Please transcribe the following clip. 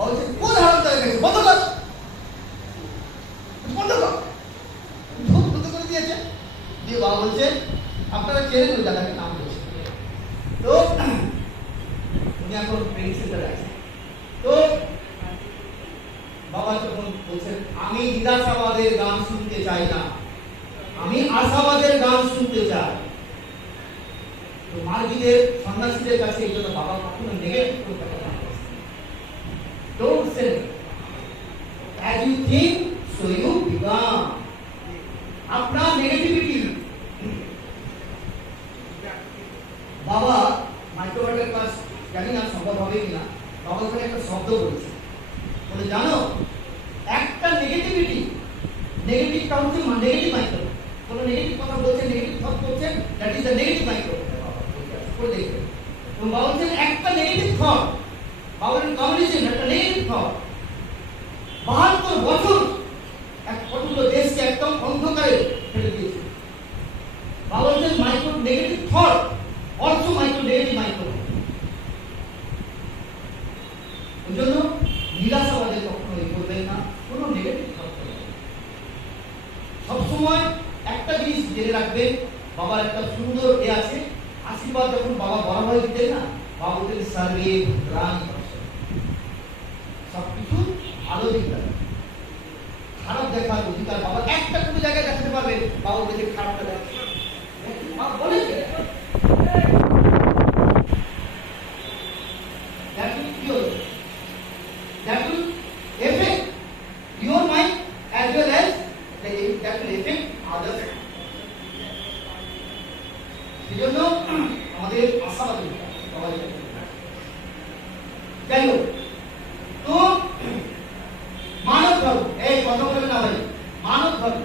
বলছে কোন হারাম জায়গা গেছে, বন্ধ কর, বন্ধ কর, বন্ধ করে দিয়েছে। দিয়ে বাবা বলছে আপনারা চেনেন ওই জায়গাটার নাম বলছে। তো উনি এখন ট্রেনিং সেন্টারে আছে। তো বাবা তখন বলছেন আমি নিরাশাবাদের গান শুনতে চাই না, আমি আশাবাদের গান শুনতে চাই। তো মার্গীদের সন্ন্যাসীদের কাছে এই জন্য বাবা কখনো নেগেটিভ কোনো কথা না বলেন। Don't say as you think so you become. আপনার নেগেটিভিটি। বাবা মাইক্রোবায়োটের ক্লাস জানি না সম্ভব হবে কিনা, বাবা ওখানে একটা শব্দ বলেছে, বলে জানো একটা নেগেটিভিটি, নেগেটিভটা হচ্ছে নেগেটিভ মাইক্রো, কোনো নেগেটিভ কথা বলছে, নেগেটিভ থট করছে, that is the negative micro. করে দেখবেন এবং বাবা বলছেন একটা নেগেটিভ থট, বাবার কমিউনিকেশন একটা নেগেটিভ থট 72 বছর এক কতগুলো দেশকে একদম অন্ধকারে ফেলে দিয়েছে। বাবা বলছেন micro negative thought also micro negative micro. ওই জন্য নিরাশাবাদে কখনোই করবেন না, কোনো নেগেটিভ থট করবেন। সবসময় একটা জিনিস জেনে রাখবেন, বাবার একটা সুন্দর আছে আশীর্বাদ যখন বাবা বড় হয়ে দিতেন না, বাবা বলতেন সার্বে ভদ্রাণি, সবকিছু ভালো দিক থাকে, খারাপ দেখার অধিকার বাবা একটা কোনো জায়গায় দেখাতে পারবেন, বাবা বলতে খারাপটা দেখে বলে that will affect your mind as well as that will affect others. সেজন্য আমাদের আশাবাদী সবাই যাই হোক। তো মানব ধর্ম, এই কথা বলে না ভাই, মানব ধর্ম